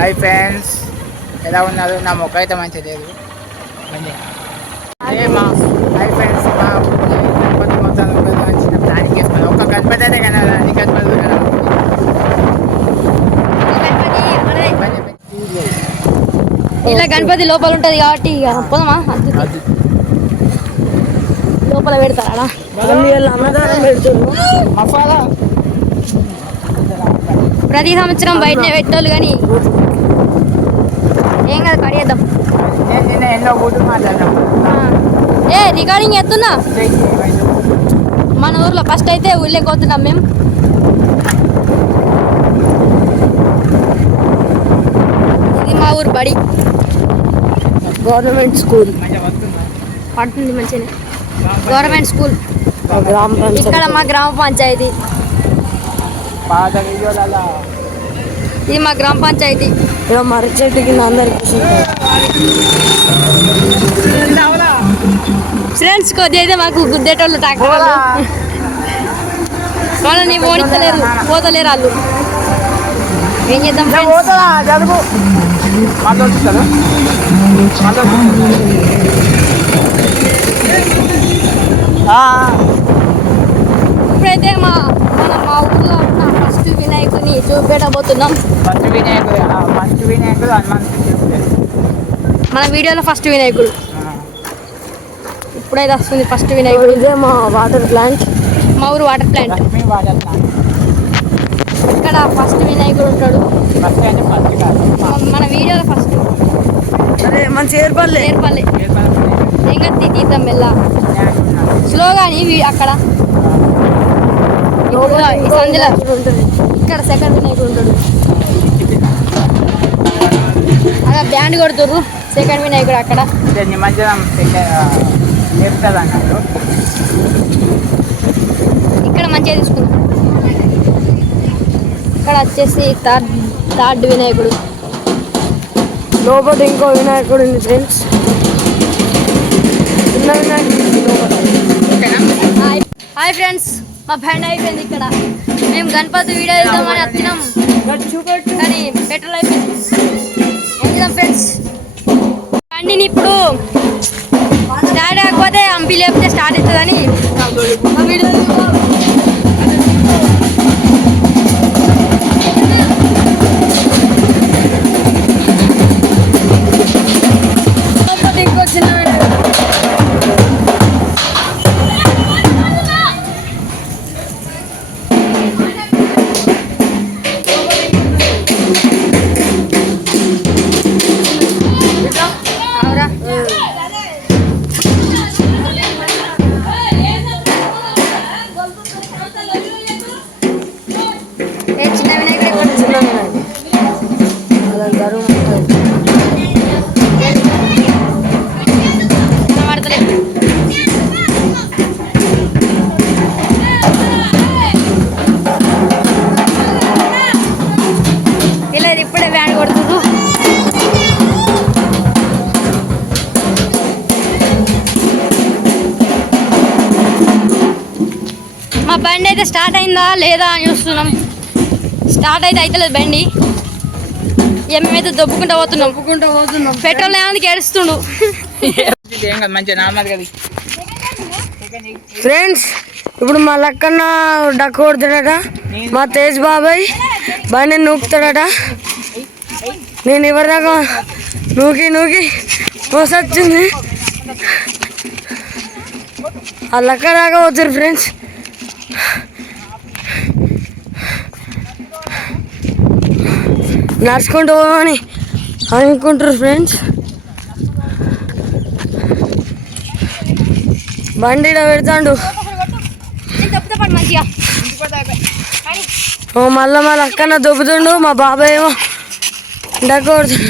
Hi friends, ఎలా ఉన్నారు? నా మొక్క అయితే మంచిగా లేదు. మా హాయ్ ఫ్రెండ్స్, మా గణపతి మొత్తం మంచిగా ప్లానింగ్ చేసుకున్నాం. ఒక గణపతి అయితే కదా, అన్ని గణపతి కదా. ఇలా గణపతి లోపల ఉంటది కాబట్టి పోదామా? లోపల పెడతారా? అన్నదానం పెడుతున్నారు. ప్రతి సంవత్సరం బయటనే పెట్టాలి కానీ ఏం కాదు, కడియేద్దాం. రికార్డింగ్ ఎత్తున్నా. మన ఊర్లో ఫస్ట్ అయితే ఊళ్ళోకి పోతున్నాం మేము. ఇది మా ఊరు బడి, గవర్నమెంట్ స్కూల్. పడుతుంది మంచిగా, గవర్నమెంట్ స్కూల్. ఇక్కడ మా గ్రామ పంచాయతీ. ఇది మా గ్రామ పంచాయతీ. ఇక్కడ మర్రి చెట్టు కింద అందరికి ఫ్రెండ్స్ కొద్దిగా అయితే మాకు గుద్దేటోళ్ళు ట్రాక్టర్ వాళ్ళని ఓడించలేరు, పోతలేరు వాళ్ళు. ఏం చేద్దాం ఇప్పుడైతే మా ఊర్లో ఉన్న ఫస్ట్ వినాయకుడిని చూపెట్టబోతున్నాం. మన వీడియోలో ఫస్ట్ వినాయకుడు ఇప్పుడైతే వస్తుంది. ఫస్ట్ వినాయకుడు ఇదే మా వాటర్ ప్లాంట్, మా ఊరు వాటర్ ప్లాంట్. ఇక్కడ ఫస్ట్ వినాయకుడు ఉంటాడు మన వీడియోలో ఫస్ట్. అరే మంచి ఏర్పల్లె ఏం కత్తి తీద్దాం మెల్ల స్లోగా అక్కడ ఇక్కడ సెకండ్ వినాయకుడు ఉంటాడు. అలా బ్యాండ్ కొడుతుర్రు. సెకండ్ వినాయకుడు అక్కడ. ఇక్కడ మంచిగా తీసుకుందాం. ఇక్కడ వచ్చేసి థర్డ్ వినాయకుడు. లోపల ఇంకో వినాయకుడు ఉంది ఫ్రెండ్స్. హాయ్ ఫ్రెండ్స్, మా బ్యాండ్ అయిపోయింది. ఇక్కడ మేము గణపతి వీడియో ఇద్దామని వచ్చినాం కానీ పెట్రోల్ అయిపోయింది. వెళ్దాం ఫ్రెండ్స్. బండిని ఇప్పుడు స్టార్ట్ కాకపోతే హంపి లేకపోతే స్టార్ట్ అవుతుందని వీడియో ఇంకో చిన్న మా బండి అయితే స్టార్ట్ అయిందా లేదా అని చూస్తున్నాం. స్టార్ట్ అయితే అవుతలేదు బండి. మేమైతే దొబ్బుకుంటా పోతున్నాం. పెట్రోల్ ఏమందుకు ఏడుస్తుండు. ఫ్రెండ్స్, ఇప్పుడు మా లక్కన్న డక్క కొడుతాడట. మా తేజ్ బాబాయ్ బండి నూకుతాడట. నేను ఎవరిదాకా నూకి మోసొచ్చింది. ఆ లక్క దాకా పోతారు ఫ్రెండ్స్. నడుచుకుంటూ పోమని అనుకుంటారు ఫ్రెండ్స్. బండి పెడతాడు. మళ్ళా మా అక్కన దొబ్బుతుండు. మా బాబాయ్ ఏమో డక్కొడుతుండ.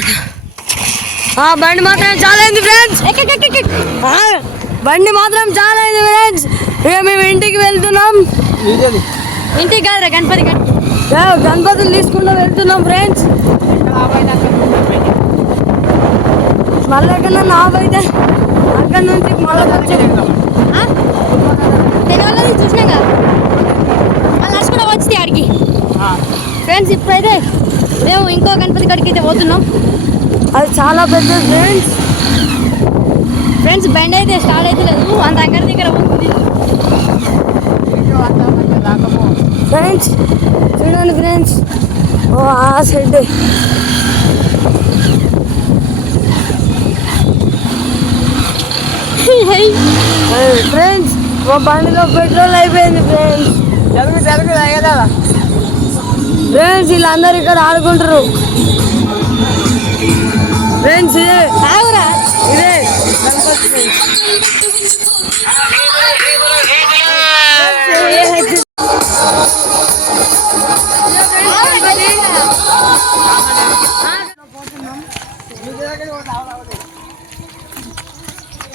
బండి మాత్రం చాలా అయింది ఫ్రెండ్స్. బండి మాత్రం చాలా అయింది ఫ్రెండ్స్. ఇక మేము ఇంటికి వెళ్తున్నాం. ఇంటికి కాదురా, గణపతులు తీసుకుంటూ వెళ్తున్నాం ఫ్రెండ్స్. మళ్ళీ కన్నా నావైతే అక్కడ నుంచి మళ్ళీ తెలియాలని చూసినాగా మళ్ళీ నడుచుకుంటూ వచ్చింది ఆడికి ఫ్రెండ్స్. ఇప్పుడైతే మేము ఇంకో గణపతి కాడికి అయితే పోతున్నాం. అది చాలా పెద్ద ఫ్రెండ్స్. ఫ్రెండ్స్ బండి అయితే స్టార్ట్ అయితే లేదు, అంత దగ్గర ఉంది. ఫ్రెండ్స్ చూడండి ఫ్రెండ్స్, ఓ ఆ సైడ్ ఫ్రెండ్స్ మా బండిలో పెట్రోల్ అయిపోయింది ఫ్రెండ్స్. జరుగు తాగేదా ఫ్రెండ్స్ వీళ్ళందరూ ఇక్కడ ఆడుకుంటారు ఫ్రెండ్స్. ఇదే ఆగురా. ఇదే గణపతి ఫ్రెండ్స్.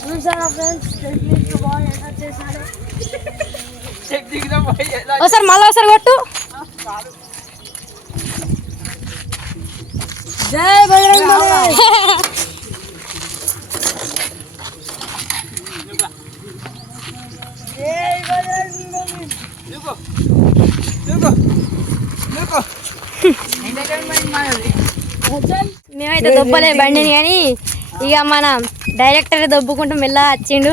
చూసారా ఫ్రెండ్స్, టెక్నిక్ బాగా ఎంటర్ చేశాడు. ఒకసారి మళ్ళీ ఒకసారి కొట్టు. జై బజరంగ్ బలి. జై బజరంగ్ బలి. మేమైతే దొబ్బలే బండిని, కానీ ఇక మన డైరెక్టర్ దొబ్బుకుంటూ మెల్లగా వచ్చిండు.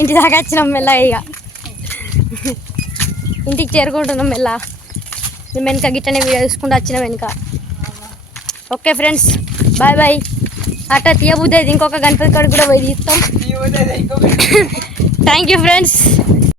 ఇంటి దాకా వచ్చినాం మెల్లగా, ఇక ఇంటికి చేరుకుంటున్నాం మెల్లగా. మేము వెనక గిట్టనే వీడియో చూసుకుంటూ వచ్చినాం వెనక. Okay friends, bye bye. అట్లా తీయబుద్ది అయితే ఇంకొక గణపతి కాడికి కూడా పోయి తీస్తాం. Thank you friends.